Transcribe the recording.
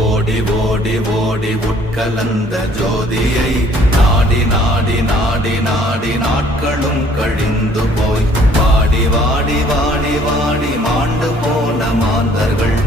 ஓடி ஓடி ஓடி உட்கலந்த ஜோதியை நாடி நாடி நாடி நாடி நாட்களும் கழிந்து போய் வாடி வாடி வாடி வாடி மாண்டு போன மாந்தர்கள்